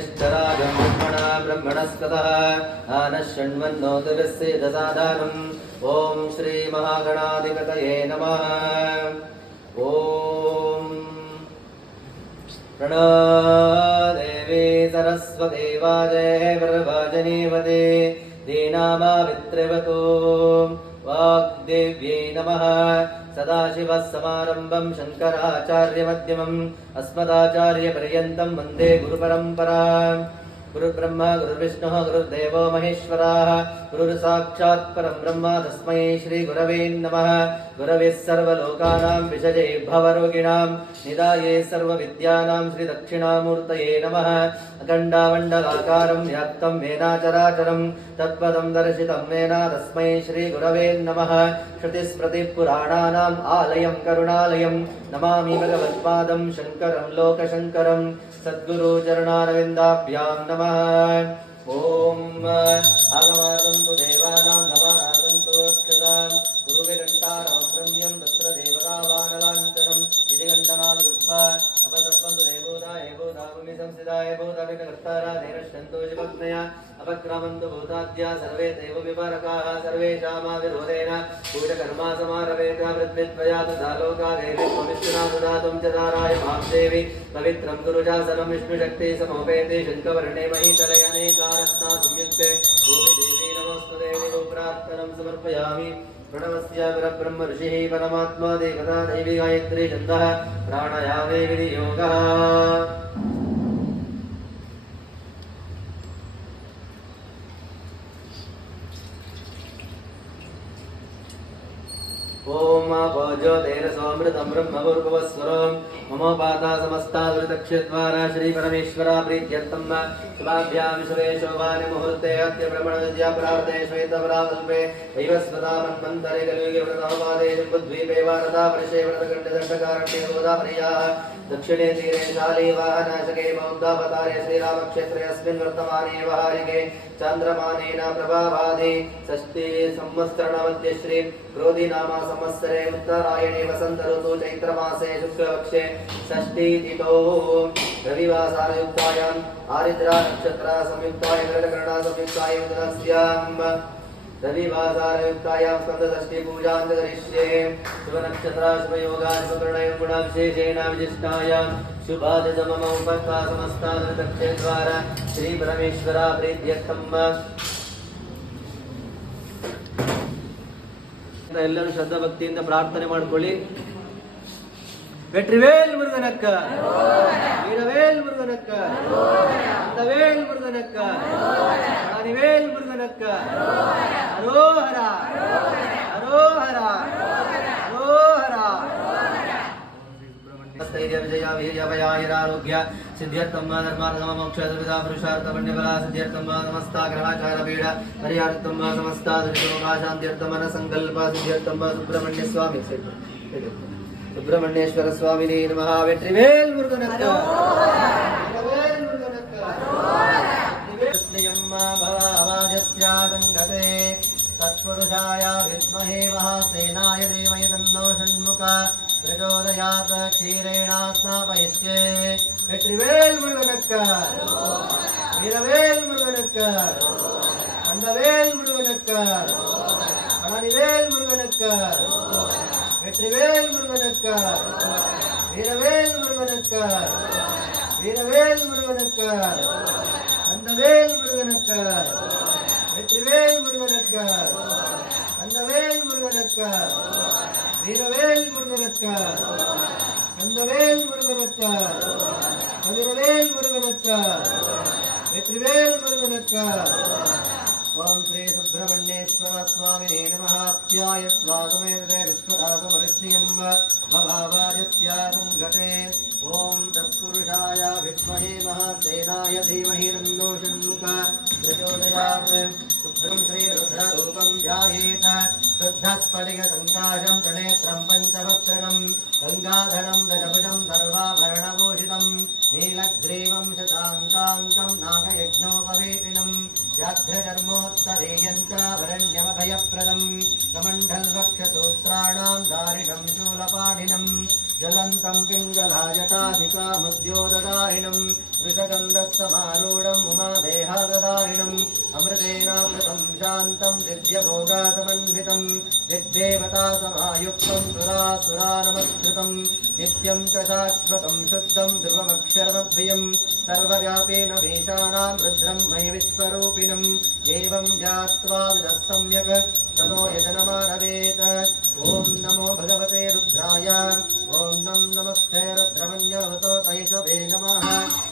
ज्येष्ठराजं ब्रह्मणा ब्रह्मणस्पतः आनः शृण्वन्नोतिभिस्सेदसादानम् ॐ श्री महागणाधिपतये नमः। ॐ प्रणदेवी सरस्वती वाजय वरवाजनीवते दीनामावित्रिवतु वाग्देव्यै नमः। सदाशिवसमारम्भं शङ्कराचार्यमध्यमम् अस्मदाचार्यपर्यन्तं वन्दे गुरुपरम्पराम्। गुरुर्ब्रह्मा गुरुर्विष्णुः गुरुर्देवो महेश्वरः गुरुर्साक्षात् परं ब्रह्म तस्मै श्रीगुरवे नमः। गुरवे सर्वलोकानां विषजे भवरोगिणां निदाये सर्वविद्यानां श्रीदक्षिणामूर्तये नमः। अखण्डामण्डलाकारं व्याप्तं येन चराचरं तत्पदं दर्शितं येन तस्मै श्रीगुरवे नमः। श्रुतिस्मृतिपुराणानाम् आलयं करुणालयं नमामि भगवत्पादं शङ्करं लोकशङ्करं सद्गुरु चरणारविन्दाभ्यां नमः। ॐ आगमार्तन्तु देवानां नमाराधन्तु अक्षतां गुरुविघण्टारवं रम्यं तत्र देवतावानलाञ्छनम् इति घण्टनान् कृत्वा अपसर्पन्तु देवोदाय भूताभूमि संस्थिताय भूतविघ्नकर्तारा नैरश्यन्तो शिवग्नया अपक्रमन्तु भूताद्या सर्वे देव विपारकाः सर्वेषामाविरोधेन पूजकर्मा समारभेत पृथ्वीत्वया तथा लोका देवी त्वमिष्टुना ददातुं च दाराय मां देवी पवित्रं गुरुजासनं विष्णुशक्ति समोपेति शङ्खवर्णे महीतले अनेकारत्ना संयुक्ते भूमि देवी नमोऽस्तु देवी प्रार्थनं समर्पयामि। प्रणवस्य परब्रह्म ऋषिः परमात्मा देवता दैवी गायत्री छन्दः प्राणायामे विनियोगः। ओम ज्योतिरसोमृतं ब्रह्मभूर्भुवस्वरं मम पाता समस्ता वृतक्षद्वारा श्री परमेश्वरा प्रीत्यर्थं शुभाभ्यां विश्वेशोभानि मुहूर्ते अद्य ब्रह्मणद्या प्रार्थे श्वेतपराकल्पे वैवस्वता मन्वन्तरे कलियुगे व्रतमपादेषु बुद्वीपे वारदा वर्षे व्रतकण्ठदण्डकारण्ये गोदावर्याः दक्षिणे तीरे शालीवाहनाशके बौद्धावतारे श्रीरामक्षेत्रे अस्मिन् वर्तमाने व्यवहारिके चन्द्रमानेन प्रभावादि षष्ठी संवत्सरणमध्ये श्री क्रोधी नाम संवत्सरे उत्तरायणे वसंत ऋतु चैत्रमासे शुक्लपक्षे षष्ठी तिथौ रविवासरयुक्तायाम् आरिद्रा नक्षत्र संयुक्ताय गणना संयुक्ताय उदयस्याम् रविवासरयुक्तायां स्कन्धषष्ठी पूजां करिष्ये। शुभनक्षत्र शुभयोगा शुभप्रणय गुणविशेषेण विशिष्टायां शुभाजमम उपस्था समस्ता दक्षेद्वारा श्री परमेश्वरा प्रीत्यर्थं ಎಲ್ಲರೂ ಶ್ರದ್ಧಾ ಭಕ್ತಿಯಿಂದ ಪ್ರಾರ್ಥನೆ ಮಾಡಿಕೊಳ್ಳಿ। வெற்றிவேல் முருகனுக்க வீரவேல் முருகனுக்க அந்தவேல் முருகனுக்க பழனிவேல் முருகனுக்க அரோஹரா அரோஹரா அரோஹரா। स्थैर्य विजय वीर्य भयारोग्य सिद्ध्यर्थं धर्मार्थम मोक्ष दुर्विधा पुरुषार्थमण्यबला सिद्ध्यर्थं समस्ता ग्रहाचार पीड परिहार्थं समस्ता दुरितोपाशान्त्यर्थं मन संकल्प सिद्ध्यर्थं सुब्रह्मण्य स्वामी सुब्रह्मण्येश्वर स्वामिने नमः। वेट्रिवेल मुरुगनक्क वीरवेल मुरुगनक्क कृष्णयं भवावाजस्य संगते तत्पुरुषाय विद्महे महासेनाय धीमहि तन्नो षण्मुखः प्रचोदयात् क्षीरेण स्नापयिष्ये। वेट्रिवेल मुरुगनक्क वीरवेल मुरुगनक्क अंदवेल मुरुगनक्क पळनिवेल मुरुगनक्क वेट्रिवेल मुरुगनक्क वीरवेल मुरुगनक्क वीरवेल मुरुगनक्क अंदवेल मुरुगनक्क वेट्रिवेल मुरुगनक्क अंदवेल मुरुगनक्क वीरवेल मुरुगनक्क अंदवेल मुरुगनक्क वीरवेल मुरुगनक्क वेट्रिवेल मुरुगनक्क। ओम श्री सुब्रह्मण्येश्वर स्वामिने नमः। अत्याय स्वागमेन्द्रे विश्वदासमरुष्यं भवावाजस्य संगते ओम तत्पुरुषाय विद्महे महासेनाय धीमहि तन्नो षण्मुखः प्रचोदयात्। शुभ्रं श्रीरुद्ररूपं ध्यायेत् शुद्धस्फटिकसङ्काशं त्रिनेत्रं पञ्चवक्त्रकं गङ्गाधरं दशभुजं सर्वाभरणभूषितं नीलग्रीवं शताङ्काङ्कं नागयज्ञोपवेतिनं व्याघ्रचर्मोत्तरेयं च वरण्यमभयप्रदं कमण्डलवक्षसूत्राणां दारिणं शूलपाणिनं ज्वलन्तं पिङ्गलाजटाधिकामुद्योददारिणम् वृषगन्धस्तमारूढम् उमादेहाददारिणम् अमृतेनामृतं शान्तं दिव्यभोगासमन्वितं दिग्देवतासमायुक्तं सुरासुरानमस्कृतं नित्यं च शाश्वतं शुद्धं ध्रुवमक्षरमभ्यं सर्वव्यापेन वेशानां रुद्रं मयि विश्वरूपिणम् एवं ज्ञात्वा सम्यक् ततो यजनमानवेत् ॐ नमो भगवते रुद्राय ॐ नमस्ते रुद्रमन्यवतो तैषवे नमः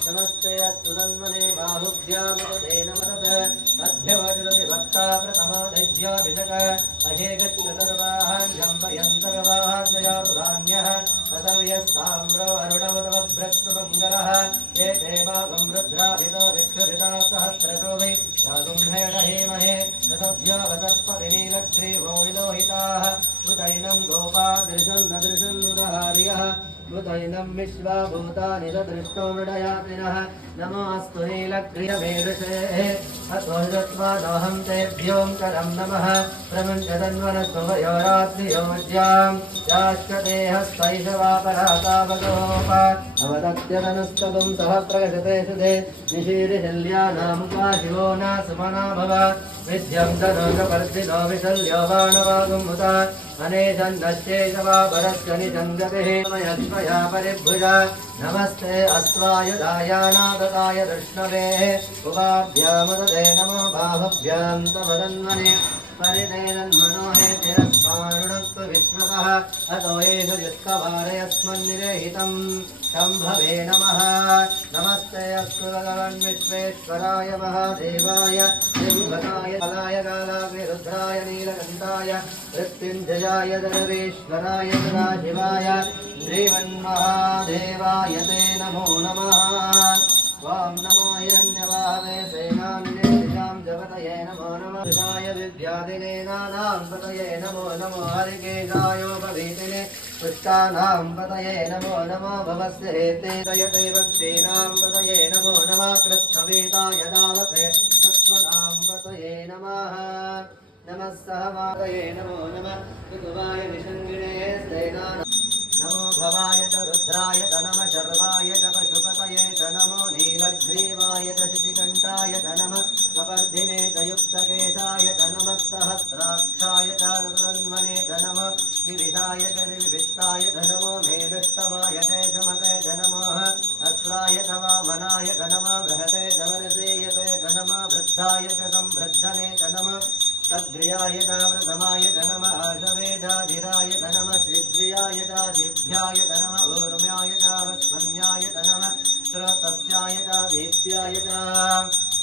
नमस्ते अस्तु तन्मने बाहुभ्यामपदे नमः मध्यवज्रति भक्ता प्रथमादिभ्याभिषक अहेगच्छतर्वाहान् जम्बयन्तर्वाहान् दयातुरान्यः असव्यस्ताम्रो अरुणवतवभ्रत्सुमङ्गलः ये देवागं रुद्राभितो दिक्षुरिता सहस्रशोभि साधुम्भेडहेमहे दशभ्यावतर्पतिनीलग्रीवो विलोहिताः उदैनं गोपा दृशं न दृशन्नुदहार्यः उदैनं विश्वाभूतानि सदृष्टो मृडयातिनः नमोऽस्तु नीलग्रीवमेदृशेः अतोऽहं तेभ्योऽङ्करं नमः प्रमुञ्चतन्वनस्वयोरात्रियोज्यां याश्चदेहस्तैषवापरातावगोप अवदत्यतनुस्तगुं सह प्रगजते सुधे निशीरिशल्यानामुपा शिवो न सुमना भव विद्यं तनोकपर्दिनो विशल्यो बाणवागुमुता अनेशन्नश्चेशवापरस्य निजङ्गतिः मयस्मया परिभुजा नमस्ते अस्वायुधायानादताय कृष्णवे उपाभ्यामदते नमो बाहुभ्यां तमदन्वने परिदेनन्मनो हे तिरस्मारुणस्व विश्वतः अतो एष युष्कवारयस्मन्निरेहितं शम्भवे नमः नमस्ते अस्तु भगवन् विश्वेश्वराय महादेवाय दिग्भकाय कालाय कालाग्निरुद्राय नीलकण्ठाय मृत्युञ्जयाय सर्वेश्वराय सदाशिवाय श्रीमन्महादेवाय ते नमो नमः ॐ नमो हिरण्यवाहवे सेनानिदेशां जगतये नमो नमः कृष्णाय विद्यादिनेनानां पतये नमो नमो हरिकेशायोपवीतिने पुष्टानां पतये नमो नमो भवस्य हेते दयते भक्तीनां पतये नमो नमः कृष्णवेदाय दावते तत्त्वनां पतये नमः नमः सहमादये नमो नमः ऋतुवाय निषङ्गिणे सेनानां नमो भवाय च रुद्राय च नमः शर्वाय च पशुपतये च नमो नीलग्रीवाय च शितिकण्ठाय च नमः कपर्दिने च युक्तकेशाय च नमः सहस्राक्षाय च ऋतन्मने च नमः गिरिशाय च विविष्टाय च नमो मेदुष्टमाय च शमते च नमः अस्राय च वामनाय च नमः बृहते च वरसेयते च नमः वृद्धाय च संवृद्धने च नमः तद्रियाय च प्रथमाय च नमः आशवेधाधिराय च नमः सिद्ध्रियाय च दिभ्याय च नमः ऊर्म्याय च वस्मन्याय च नमः श्रोतस्याय च दीप्याय च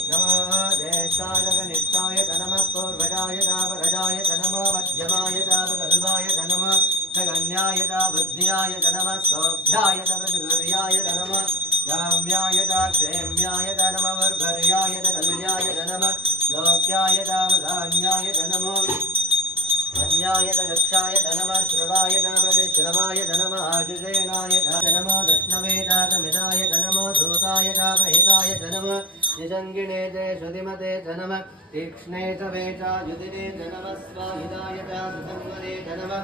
नमः ज्येष्ठाय च निष्ठाय च नमः पूर्वजाय च परजाय च नमः मध्यमाय च प्रगल्भाय च नमः जगन्याय च बुद्ध्याय च नमः सौभ्याय च प्रतिगुर्याय च नमः याम्याय च क्षेम्याय च नमः वर्भर्याय च कल्याय च नमः लोक्याय च वधान्याय च नमो अन्याय च दक्षाय च नमः श्रवाय च प्रतिश्रवाय च नमः आशुषेणाय च नमो दक्ष्णवे च कमिदाय च नमो धूताय च प्रहिताय च नमः निषङ्गिणे च श्रुतिमते च नमः तीक्ष्णे च वेचायुधिने च नमः स्वाहिताय च सुसंवरे च नमः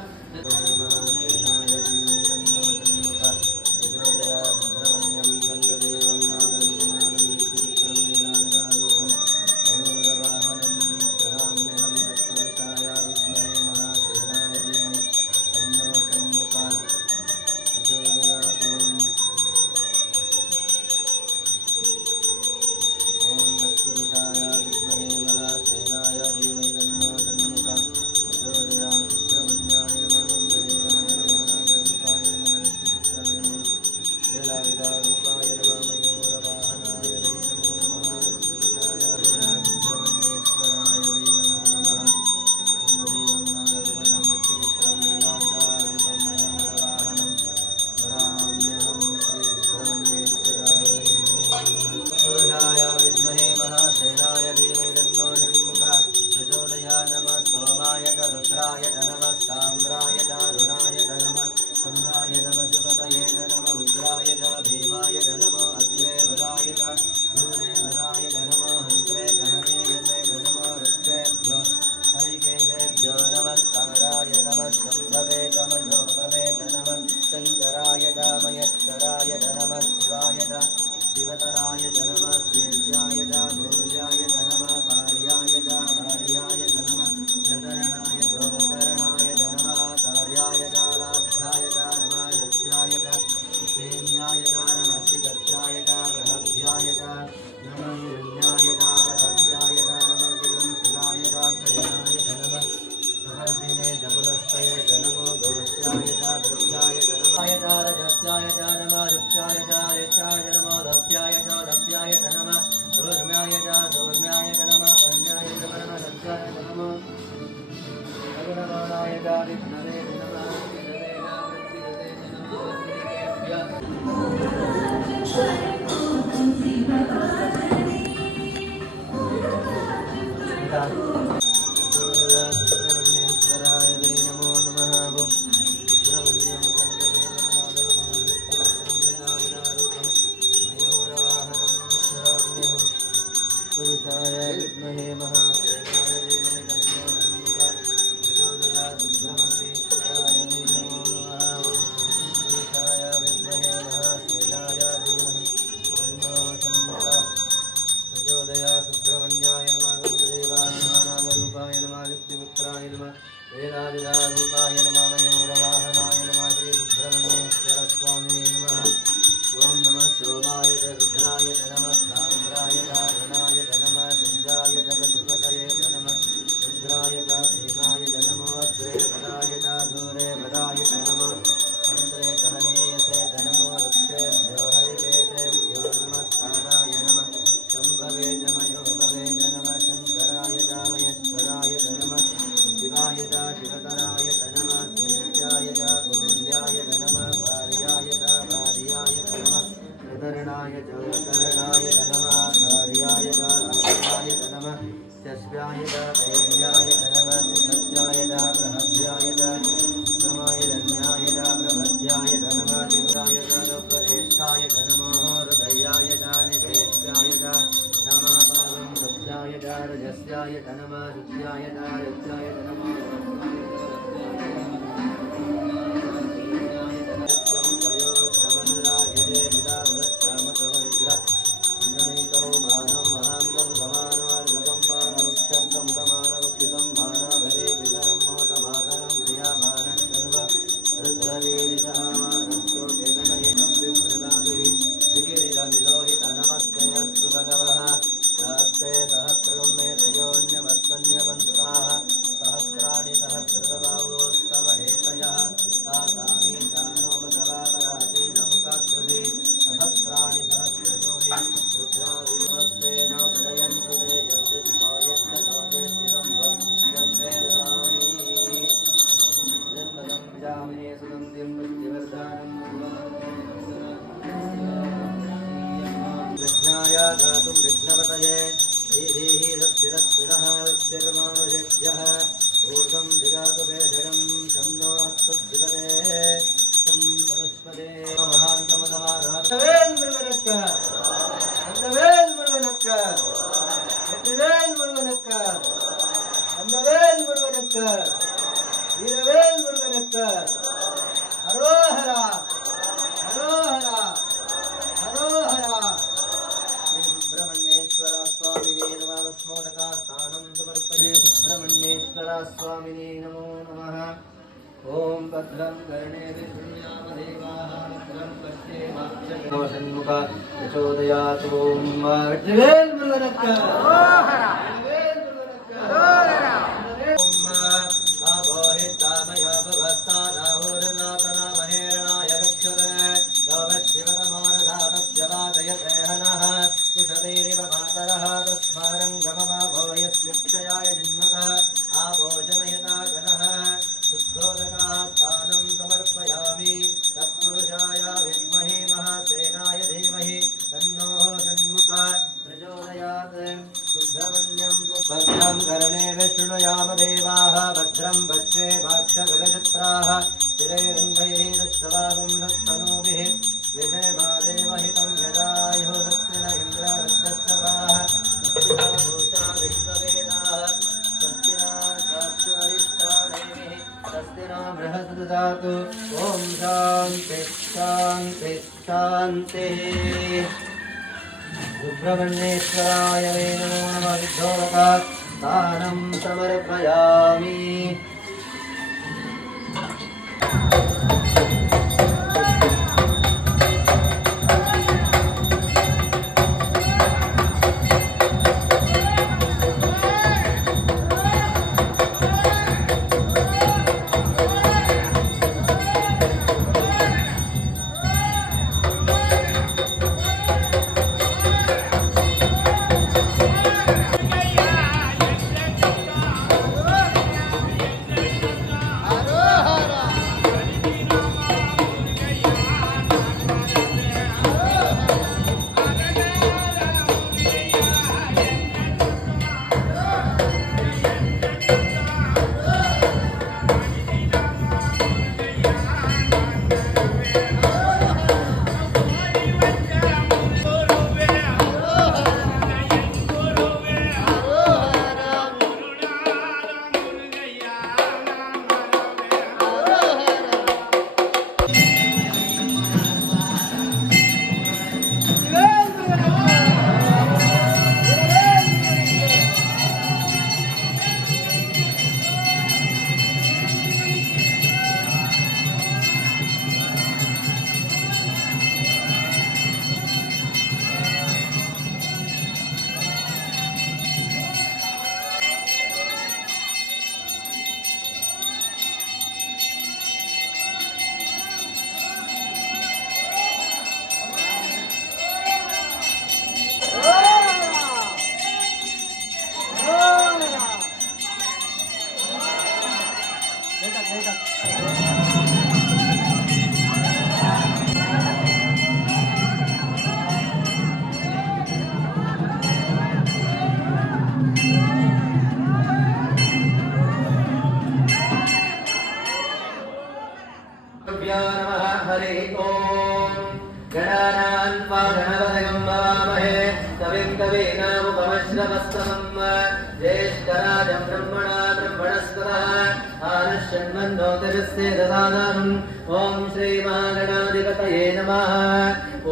सुब्रह्मण्येश्वराय वै नमो नमः विद्धोदकात् स्थानं समर्पयामि। इंद्रवस्तमम् ज्येष्ठराजं ब्रह्मणस्पतः आनश्यन्मन्नोतिभिस्ते ददानम् ॐ श्रीमहागणाधिपतये नमः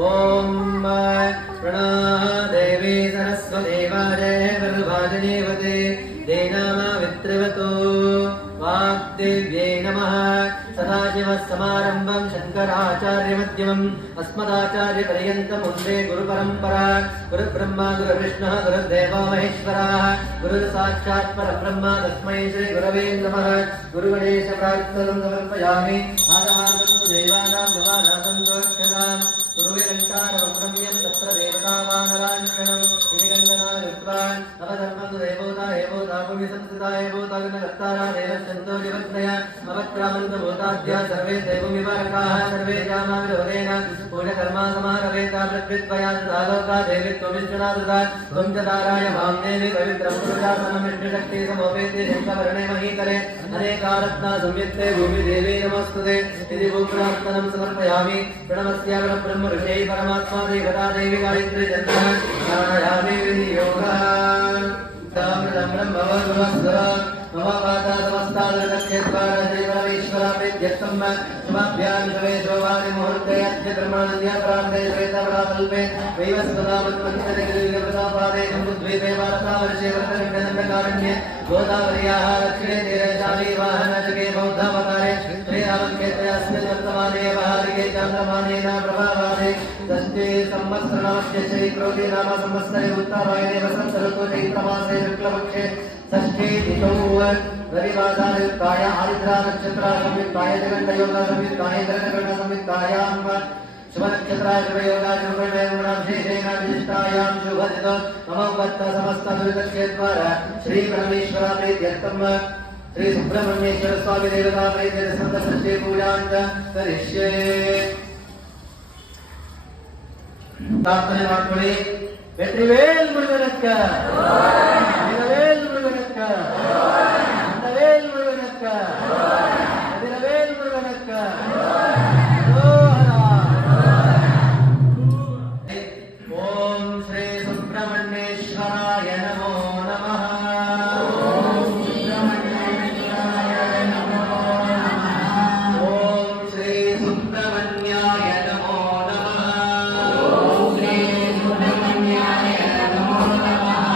ॐ प्रणदेवी सरस्वती वाजयेवते देनामावित्रवतो वाग्देव्यै नमः सदाशिवसमारम्भं शङ्कराचार्यमध्यमम् अस्मदाचार्यपर्यन्तं वन्दे गुरुपरम्परा गुरुब्रह्मा गुरुविष्णुः गुरुर्देवो महेश्वरः गुरुर्साक्षात् परब्रह्म तस्मै श्रीगुरवे नमः गुरुगणेशप्रार्थनं समर्पयामि आदमार्गं देवानां गवानाथं दोक्षताम् गुरुविरङ्कारवक्रम्यं तत्र देवतावानराञ्चनम् विनिगण्डनायुक्त्वान् अवधर्मं देवोता हेवोता पुण्यसंस्कृता हेवोता गणकर्तारा देवश्चन्दो निवत्नया अवक्रामन्तभूताद्या सर्वे देवमिवारकाः सर्वे जामाविरोधेन पूजकर्मा समारवेता प्रत्वित्वया तदालोका देवित्वमिष्टना तदा त्वं च ताराय मां देवि पवित्रं पुरुषासनं विष्णुशक्ति समोपेते शङ्खवर्णे महीतले अनेकारत्ना संयुक्ते भूमिदेवी नमस्तुते इति भूप्रार्थनं समर्पयामि प्रणमस्य परब्रह्म ऋषिः परमात्मा देवता देवी गायत्री चन्द्रः नारायणामि विनियोगः तामृतं ब्रह्मवद्वस्वरा ममावाता समस्तादृतस्यद्वारा श्रीपरमेश्वरा प्रीत्यर्थं शुभाभ्यां शवे शोभानि मुहूर्ते अद्य ब्रह्मानन्द्या प्रान्ते श्वेतपराकल्पे वैवस्वतामन्वन्तरिगिरिप्रतापादे जम्बुद्वीपे वार्तावर्षे वरदण्डकारण्ये गोदावर्याः दक्षिणे तीरे शालीवाहनजगे बौद्धावतारे श्रीरामक्षेत्रेऽस्मिन् वर्तमाने बहारिके चान्द्रमानेन प्रभावादे षष्ठे संवत्सरनमस्य श्रीक्रोधी नाम संवत्सरे उत्तरायणे वसन्तऋतु चैत्रमासे शुक्लपक्षे षष्ठे तिथौ रविवासरयुक्ताय आर्द्रा नक्षत्रा संयुक्ताय जगन्नयोगा संयुक्ताय धरणकर्ण संयुक्तायां शुभनक्षत्राय शुभयोगाय शुभविशेषेण विशिष्टायां शुभदिनो मम भक्त समस्त दुरितक्षेत्वारा श्री परमेश्वरा प्रीत्यर्थं श्री सुब्रह्मण्येश्वर स्वामी देवता प्रीत्यर्थ संतषष्ठी पूजां च करिष्ये प्रार्थने ಮಾಡ್ಕೊಳ್ಳಿ வெற்றிவேல் முருகனுக்கு வீரவேல் முருகனுக்கு அந்தவேல் முருகனுக்கு எதிரவேல் முருகனுக்கு ஓம் ஸ்ரீ சுப்பிரமணியேஸ்வராய நமோ நமः ஓம் சுப்பிரமணியேஸ்வராய நமோ நமः ஓம் ஸ்ரீ சுப்பிரமணியாய நமோ நமः ஓம் ஸ்ரீ சுப்பிரமணியாய நமோ நமः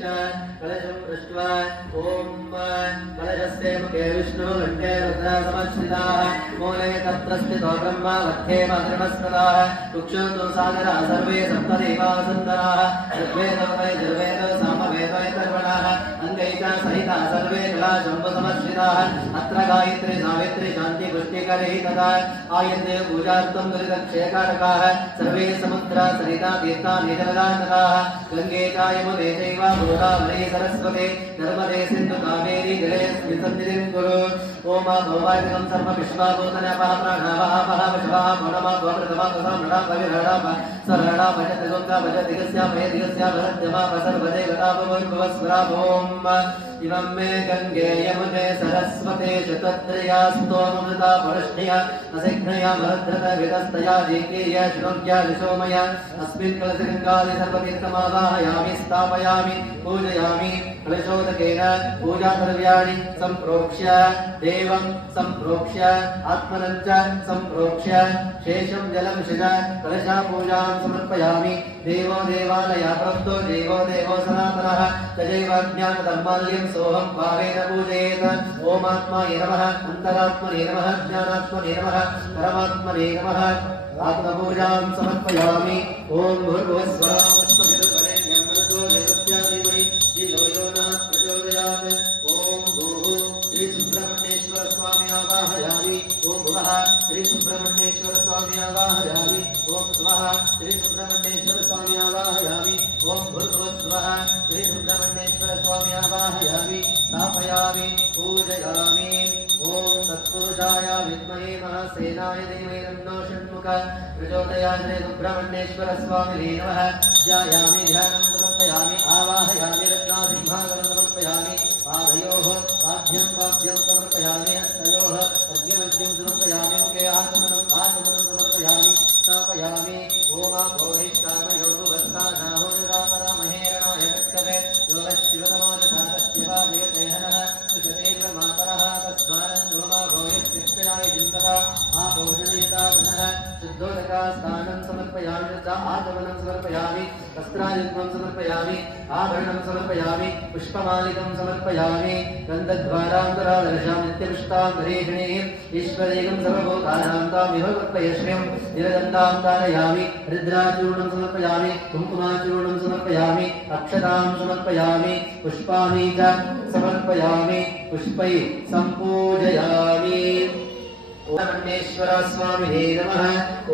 कलशं दृष्ट्वा ॐ कलशस्य मुखे विष्णुकण्ठे रुद्रसमश्रिताः मूले तत्र स्थितो ब्रह्मा मध्ये मधुरमस्कृताः कुक्षुतो सागराः सर्वे सप्तदेवाः सुन्दराः ऋग्वेदो यजुर्वेदो सामवेदो यतर्वणाः अङ्गै च सहिताः सर्वे कलाशम्भुसमश्रिताः अत्र गायत्री सावित्री शान्ति पुष्टिकरी तथा आयन्ते पूजार्थं दुरितक्षयकारकाः सर्वे समुद्रा सरिता तीर्था निजलदानकाः गङ्गे च यमुने चैव गोदावरी सरस्वती नर्मदे सिन्धु कावेरी जलेऽस्मिन् सन्निधिं कुरु ओम भवादिकं सर्वविश्वाभूतनपः प्राणावः वशवः पौर्णमः गोमृतमः कसामृणः कविरणाः सरणाः भजतिगुङ्गा भजतिगस्या भयदिगस्या भजत्यमा सर्वदेवता भवस्वरा ओम इमं मे गङ्गे यमुने सरस्वते शतत्रयास्तोममृता परष्ण्या असिघ्नया मरद्रत विदस्तया जीकीय श्लोक्या विशोमया अस्मिन् कलशे गङ्गादि सर्वतीर्थमावाहयामि स्थापयामि पूजयामि कलशोदकेन पूजाद्रव्याणि सम्प्रोक्ष्य देवं सम्प्रोक्ष्य आत्मनं च सम्प्रोक्ष्य शेषं जलं शिज कलशपूजां समर्पयामि देवो देवालयः प्रोक्तो देवो देवो सनातनः तदेव ज्ञानधर्माल्यं सोऽहं भावेन पूजयेत् ओमात्माय नमः अन्तरात्मने नमः ज्ञानात्मने नमः परमात्मने नमः आत्मपूजां समर्पयामि ॐ भूर्भुवस्वः स्वस्तिर्वरेण्यं भर्गो देवस्य धीमहि धियो यो नः प्रचोदयात् ॐ भूः श्रीसुब्रह्मण्येश्वर स्वामी आवाहयामि ॐ भुवः श्रीसुब्रह्मण्येश्वर स्वामी आवाहयामि ॐ स्वः श्रीसुब्रह्मण्येश्वर स्वामी आवाहयामि ॐ भूर्भुवस्वः श्रीसुब्रह्मण्येश्वर स्वामी आवाहयामि स्थापयामि पूजयामि ॐ तत्पुरुषाय विद्महे महासेनाय धीमहि तन्नो षण्मुखः प्रचोदयात् श्रीसुब्रह्मण्येश्वर स्वामिने नमः ध्यायामि ध्यानं समर्पयामि आवाहयामि रत्नासिंहासनं समर्पयामि पादयोः पाद्यं समर्पयामि हस्तयोः अर्घ्यमर्घ्यं समर्पयामि मुखे आचमनं समर्पयामि स्थापयामि ओमाभोहिष्ठामयो भुवस्तानाहो निरामरामहेरणाय कक्षवे योगशिवतमो तथा सत्यवादयते हनः सुषतेन्द्र मातरः तस्मानन्दो माभोहिष्ठयाय चिन्तता आभोजनयता पुनः शुद्धोदकास्थानं समर्पयामि तथा आचमनं समर्पयामि वस्त्रायुग्मं समर्पयामि आभरणं समर्पयामि पुष्पमालिकं समर्पयामि गन्धद्वारान्तरादर्शां नित्यपुष्टां हरेषणीं ईश्वरीकं सर्वभूतानां तामिह कर्पयश्रियं निरदण्डां तारयामि हरिद्राचूर्णं समर्पयामि कुङ्कुमाचूर्णं समर्पयामि अक्षतां समर्पयामि पुष्पाणि च समर्पयामि पुष्पैः सम्पूजयामि सुब्रह्मण्येश्वर स्वामिने नमः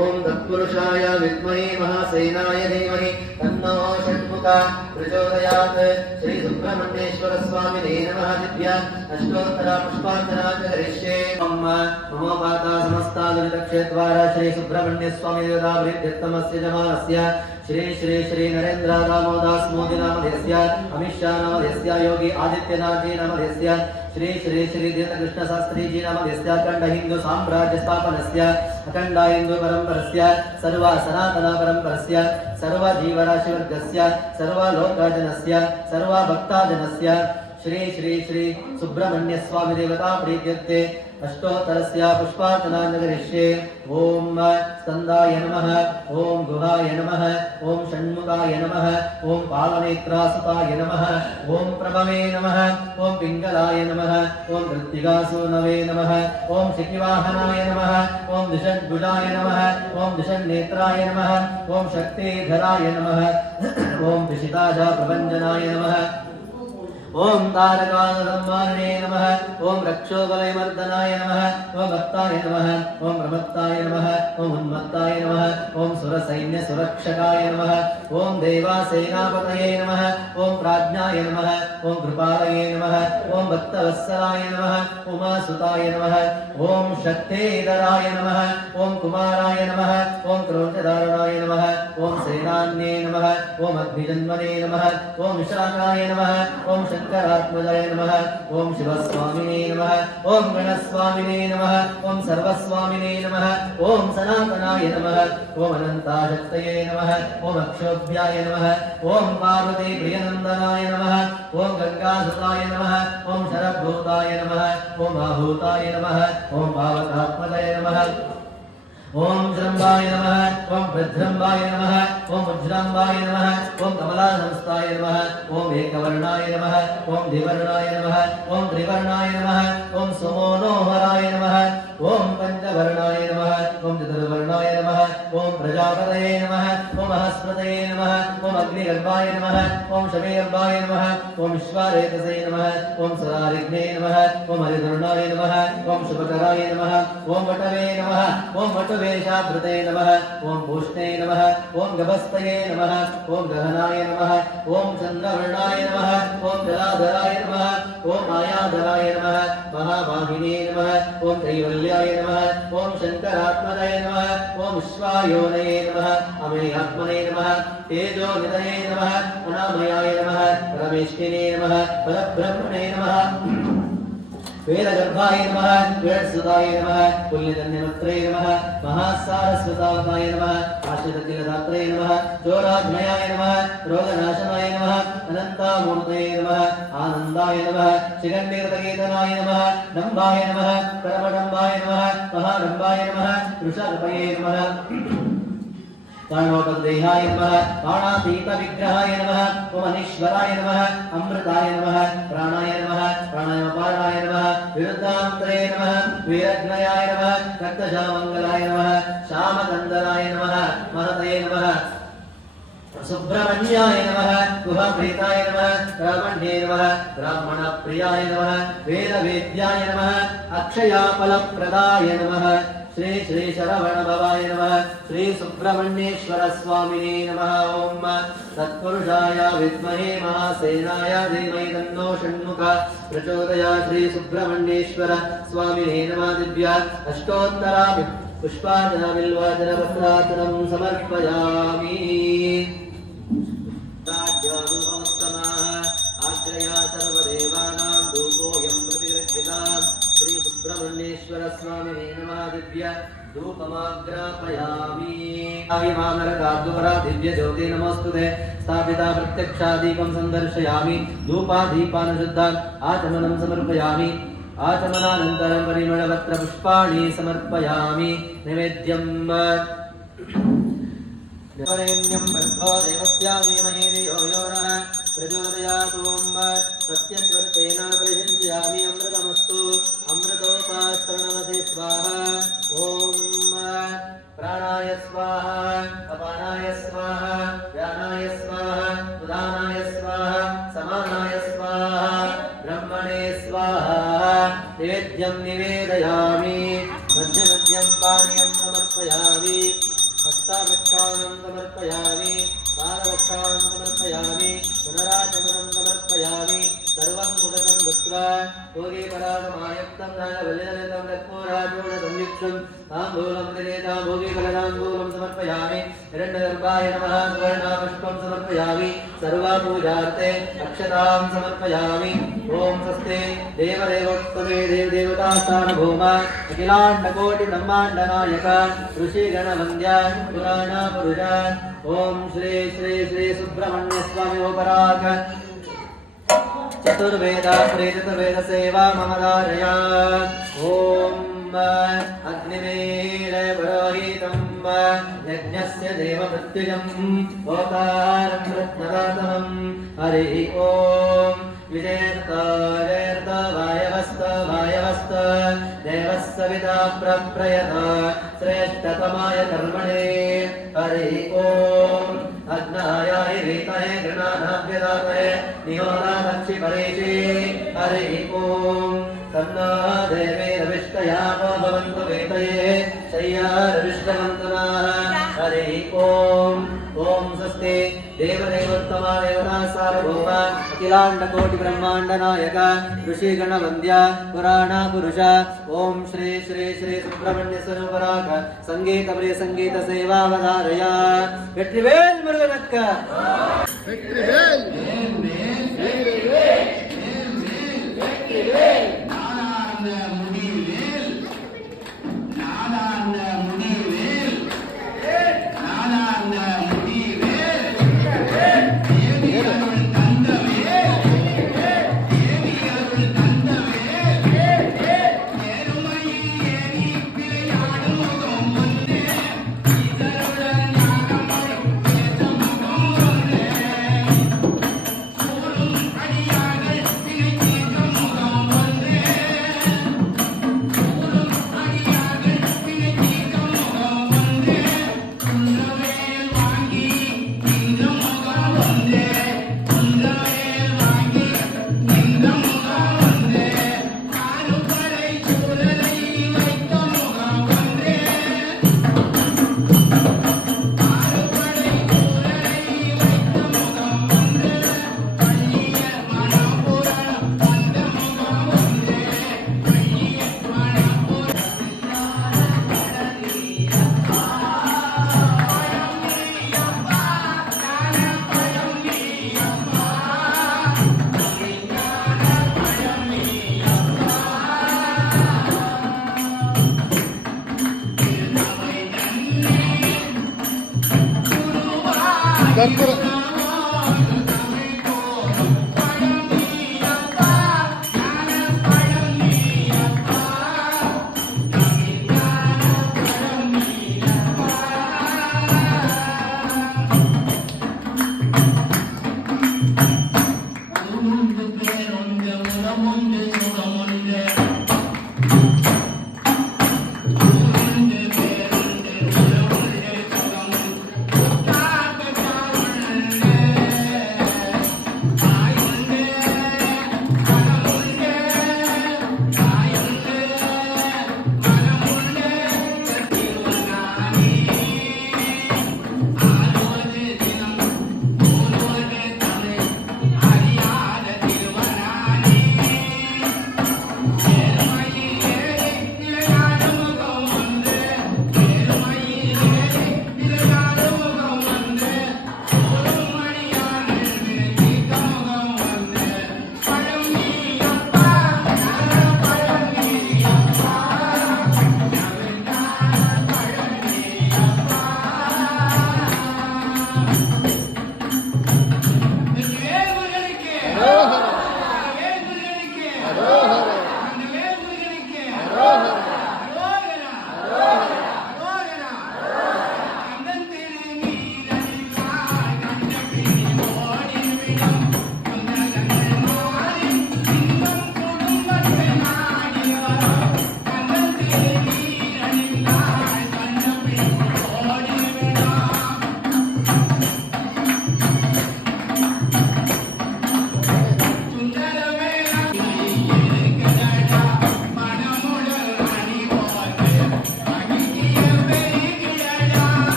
ॐ तत्पुरुषाय विद्महे महासेनाय धीमहि तन्नो षण्मुखः प्रचोदयात् श्री सुब्रह्मण्येश्वर स्वामिने नमः दिव्य अष्टोत्तरा पुष्पार्चना च करिष्ये ममोपाता समस्ता दुरितक्षेत्रद्वारा श्री सुब्रह्मण्य स्वामी देवताभिर्ध्यर्थमस्य जमानस्य श्री श्री श्री नरेन्द्र दामोदास मोदी नामधेयस्य अमित शाह नामधेयस्य योगी आदित्यनाथ जी नामधेयस्य श्री श्री श्री दीनकृष्ण शास्त्री जी नामधेयस्य अखंड हिंदू साम्राज्य स्थापनस्य अखंड हिंदू परंपरस्य सर्व सनातन परंपरस्य सर्व जीवराशिवर्गस्य सर्व लोकजनस्य सर्व भक्ताजनस्य श्री श्री श्री सुब्रह्मण्य स्वामी देवता प्रीत्यर्थे अष्टोत्तरस्य पुष्पार्चनां करिष्ये ओम स्कंदाय नमः ओम गुहाय नमः ओम षण्मुखाय नमः ओम पालनेत्रासुताय नमः ओम प्रभवे नमः ओम पिंगलाय नमः ओम कृत्तिकासूनवे नमः ओम शिखिवाहनाय नमः ओम दिशद्भुजाय नमः ओम दिशन्नेत्राय नमः ओम शक्तिधराय नमः ओम पिशिताजा प्रभञ्जनाय नमः ओम तारकासंवारिणे नमः ओम रक्षोबलयमर्दनाय नमः ओम भक्ताय नमः ओम प्रमत्ताय नमः ओम उन्मत्ताय नमः ओम सुरसैन्यसुरक्षकाय नमः ओम देवासेनापतये नमः ओम प्राज्ञाय नमः ओम कृपालये नमः ओम भक्तवत्सलाय नमः उमासुताय नमः ओम शक्तिधराय नमः ओम कुमाराय नमः ओम क्रोधधारणाय नमः ओम सेनान्ये नमः ओम अग्निजन्मने नमः ओम विशाखाय नमः ओम शंकरात्मजाय नमः ओम शिवस्वामिने नमः ओम गणस्वामिने नमः ओम सर्वस्वामिने नमः ओम सनातनाय नमः ओम अनंताशक्तये नमः ओम अक्षोभ्याय नमः ओम पार्वती प्रियनंदनाय नमः ओम गंगासुताय नमः ओम शरभूताय नमः ओम आहूताय नमः ओम भावकात्मजाय नमः ओम श्रम्बाय नमः ओम प्रज्रम्बाय नमः ओम उज्राम्बाय नमः ओम कमलासंस्थाय नमः ओम एकवर्णाय नमः ओम द्विवर्णाय नमः ओम त्रिवर्णाय नमः ओम सुमोनोहराय नमः ओम पंचवर्णाय नमः ओम चतुर्वर्णाय नमः ओम प्रजापतये नमः ओम बृहस्पतये नमः ओम अग्निगर्भाय नमः ओम शमीगर्भाय नमः ओम विश्वारेतसे नमः ओम सदारिघ्ने नमः ओम हरिधर्णाय नमः ओम शुभकराय नमः ओम वटवे नमः ओम वटवेशाभृते नमः ओम भूष्णे नमः ओम गभस्तये नमः ओम गहनाय नमः ओम चन्द्रवर्णाय नमः ओम जलाधराय नमः ओम मायाधराय नमः महावाहिने नमः ओम कैवल्याय नमः ओम शंकरात्मने नमः ओम विश्वायोनये नमः अमेयात्मने नमः तेजोनिधये नमः अनामयाय नमः परमेष्ठिने नमः परब्रह्मणे नमः वेदगर्भाय नमः वेदसुताय नमः पुण्यधन्यमत्रे नमः महासारस्वतावताय नमः आश्रिततिलदात्रे नमः चोराग्नयाय नमः रोगनाशनाय नमः अनन्तामूर्तये नमः आनन्दाय नमः शिखण्डिरतकेतनाय नमः डम्बाय नमः परमडम्बाय नमः महाडम्बाय नमः वृषर्पये नमः प्राणोपदेहाय नमः प्राणातीतविग्रहाय नमः ओमनीश्वराय नमः अमृताय नमः प्राणाय नमः प्राणायामपारणाय नमः विरुद्धान्तरे नमः वीरग्नयाय नमः रक्तजामङ्गलाय नमः श्यामकन्दराय नमः महतये नमः सुब्रह्मण्याय नमः गुहाप्रीताय नमः ब्राह्मण्ये नमः ब्राह्मणप्रियाय नमः वेदवेद्याय नमः अक्षयाफलप्रदाय नमः श्री श्री शरवण भवाय नमः श्री सुब्रह्मण्येश्वर स्वामिने नमः ओम सत्पुरुषाय विद्महे महासेनाय धीमहि तन्नो षण्मुखः प्रचोदयात् श्री सुब्रह्मण्येश्वर स्वामिने नमः दिव्य अष्टोत्तरा पुष्पार्चना बिल्वार्चना पत्रार्चनं समर्पयामि आग्रया सर्वदेवानां धूपोऽयं प्रतिगृह्यताम् श्री सुब्रह्मण्येश्वर स्वामिने नमः दिव्य धूपमाग्रापयामि आविमानरकाद्वारा दिव्य ज्योति नमोस्तुते स्थापिता प्रत्यक्षादीपं संदर्शयामि धूपादीपानुशुद्धान् आचमनं समर्पयामि आचमनानन्तरं परिमलपत्र पुष्पाणि समर्पयामि नैवेद्यं वरेण्यं भर्गो देवस्य धीमहि धियो यो नः प्रचोदयात् सत्यन्वर्तेन परिषिञ्चयामि अमृतमस्तु अमृतोपास्तरणमसि स्वाहा ॐ प्राणाय स्वाहा अपानाय स्वाहा व्यानाय स्वाहा उदानाय स्वाहा समानाय स्वाहा ब्रह्मणे स्वाहा नैवेद्यं निवेदयामि मध्यमध्यं पानीयं समर्पयामि हस्तारक्षानं समर्पयामि पादरक्षानं समर्पयामि पुनराचमनं समर्पयामि सर्वं मुदकं दत्त्वा भोगीपरागमायुक्तं नागबलिदलितं कर्पूराजूढसंयुक्तं ताम्बूलं दिनेता भोगीफलदाम्बूलं समर्पयामि हिरण्यगर्भाय नमः सुवर्णापुष्पं समर्पयामि सर्वपूजार्थे अक्षतां समर्पयामि ॐ स्वस्ति देवदेवोत्तमे देवदेवतासार्वभौम अखिलाण्डकोटिब्रह्माण्डनायक ऋषिगणवन्द्य पुराणपुरुष ॐ श्री श्री श्री सुब्रह्मण्य स्वामी उपराग चतुर्वेद प्रेरितवेद सेवा मम धारया ॐ अग्निमीळ पुरोहितं यज्ञस्य देवमृत्युजम् ओकारं रत्नदातमं हरिः ॐ विजयर्तायर्तवायवस्त देवः सविता प्रप्रयत श्रेष्ठतमाय कर्मणे हरिः ॐ अग्नाय रीतये गृणानाभ्यदातये निहोरादक्षिपरेशे हरिः ॐ तन्नो देवेरविष्टयामो भवन्तु वेतये शय्यारविष्टवन्तुनाः हरिः ॐ स्वस्ति देवदेवोत्तमा देवता सार्वभौम अखिलाण्डकोटिब्रह्माण्डनायक ऋषिगणवन्द्य पुराणपुरुष ॐ श्री श्री श्री सुब्रह्मण्यस्वरूपराग संगीतप्रिय संगीत सेवावधारय வெற்றிவேல் முருகனுக்கு வெற்றிவேல் வெற்றிவேல் நாடாண்ட முடிவேல் நாடாண்ட முடிவேல் நாடாண்ட முடிவேல் தேவி அருள் தந்தவேல் தேவி அருள் தந்தவேல் எருமையில் ஏறி விளையாடும் முகம் வந்தே ಕರ್ಪೂರ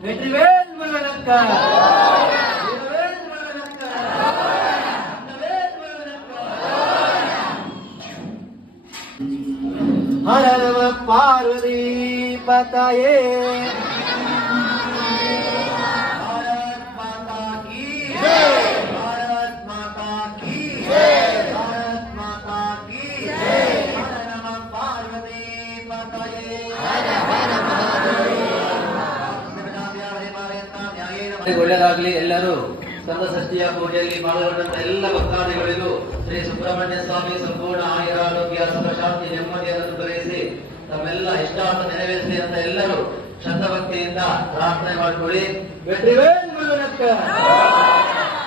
வெற்றிவேல் முருகனுக்கு ஹர நம பார்வதி ತಾಯೇ ಭಾರತ್ ಮಾತಾ ಕೀ ಜೈ ಭಾರತ್ ಮಾತಾ ಕೀ ಜೈ ಭಾರತ್ ಮಾತಾ ಕೀ ಜೈ ಹರ ನಮಃ ಪಾರ್ವತಿ ಪತಯೇ ಹರ ಹರ ಮಹಾದೇವ ಒಳ್ಳೆಯದಾಗಲಿ. ಎಲ್ಲರೂ ಸಂದಸಷ್ಟಿಯ ಪೂಜೆಯಲ್ಲಿ ಪಾಲ್ಗೊಂಡಂತ ಎಲ್ಲ ಭಕ್ತಾದಿಗಳಿಗೂ ಶ್ರೀ ಸುಬ್ರಹ್ಮಣ್ಯ ಸ್ವಾಮಿ ಸಂಪೂರ್ಣ ಆಯುರಾರೋಗ್ಯ ಸುಖಶಾಂತಿ ನೆಮ್ಮದಿಯನ್ನು ಬರೆಸಿ ತಮ್ಮೆಲ್ಲ ಇಷ್ಟಾರ್ಥ ನೆರವೇರಿಸಲಿ ಅಂತ ಎಲ್ಲರೂ ಶ್ರದ್ಧಾಭಕ್ತಿಯಿಂದ ಪ್ರಾರ್ಥನೆ ಮಾಡಿಕೊಳ್ಳಿ. ವೆಟ್ರಿವೇಲ್ ಮುರುಗನಕ್ಕ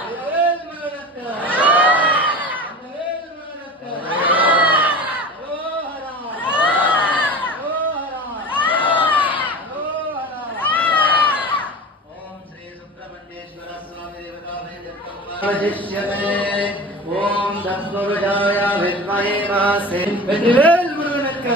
ವೆಟ್ರಿವೇಲ್ ಮುರುಗನಕ್ಕ ವೆಟ್ರಿವೇಲ್ ಮುರುಗನಕ್ಕ ಹರೋಹರ ಹರೋಹರ ಹರೋಹರ. ಓಂ ಶ್ರೀ ಸುಬ್ರಹ್ಮಣ್ಯೇಶ್ವರ ಸ್ವಾಮಿ ದೇವತಾಮೇ ಶಿಷ್ಯತೆ ಓಂ ತತ್ಪುರುಷಾಯ ವಿದ್ಮಹೇ ಮಹಾಸೇ ವೆಟ್ರಿವೇಲ್ ಮುರುಗನಕ್ಕ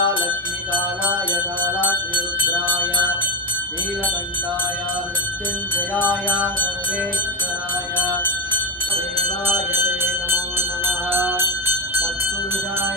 त्रिकालक्ष्मीकालाय कालाग्निरुद्राय नीलकण्ठाय मृत्युञ्जयाय सर्वेश्वराय देवाय ते नमो नमः तत्पुरुषाय